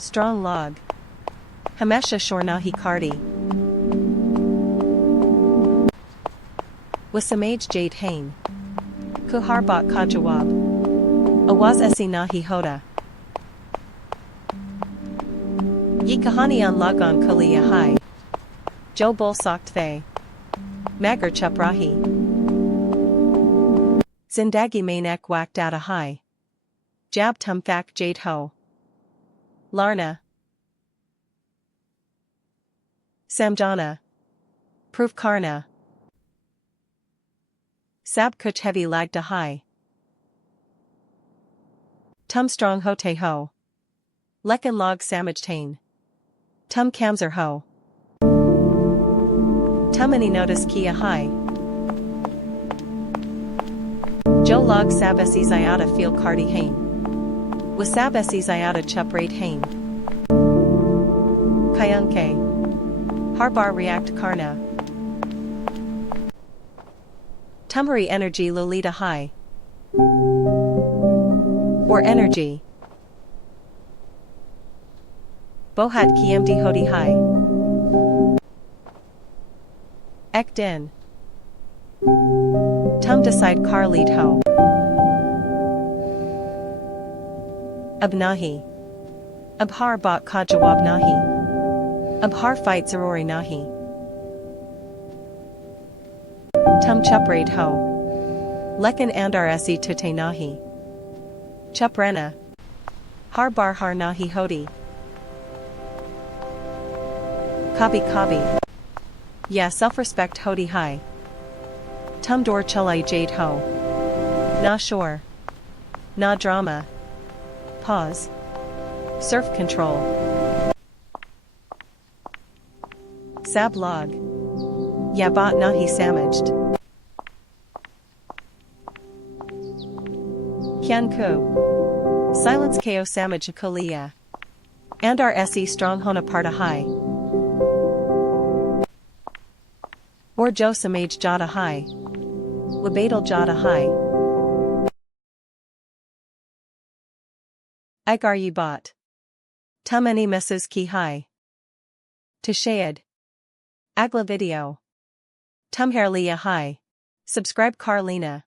Strong log. Hamesha shornahi kardi. Wasamaj jade hain. Kuharbak kajawab. Awaz esi nahi hoda. Yi kahanian lagan kuliya hai. Jo bol sokt ve. Magar chuprahi. Zindagi mainek whacked out a high. Jab tum fak jade ho. Larna. Samjana. Proof karna. Sab kuch heavy lagda high. Tum strong hote ho. Lekan log samajtain. Tum kamzer ho. Tumani notice kia high. Jo log sabesi zyada feel kardi hain. Wasabesi zyada chup rate hain. Kayunke. Harbar react karna. Tumari energy lolita high. Or energy. Bohat kiemdi hodi high. Ek din. Tum decide kar lead ho. Abnahi. Abhar bak ka jawab nahi. Abhar fight zarori nahi. Tum chuprade ho. Lekan andar esi tute nahi. Chuprena. Har bar har nahi hodi. Kabi kabi. Ya self-respect hodi hai. Tum dor chulai jade ho. Na shore. Na drama. Pause. Surf control. Sab log. Yabat nahi samaged. Kyan ku. Silence ko samaj kuliya. Andar esi strong hona parta hai. Or jo samaj jada hai. Labadal jada hai. Agar yi bot. Tum any messes ki hai. Tashayad. Agla video. Tum hair liya hai. Subscribe Carlina.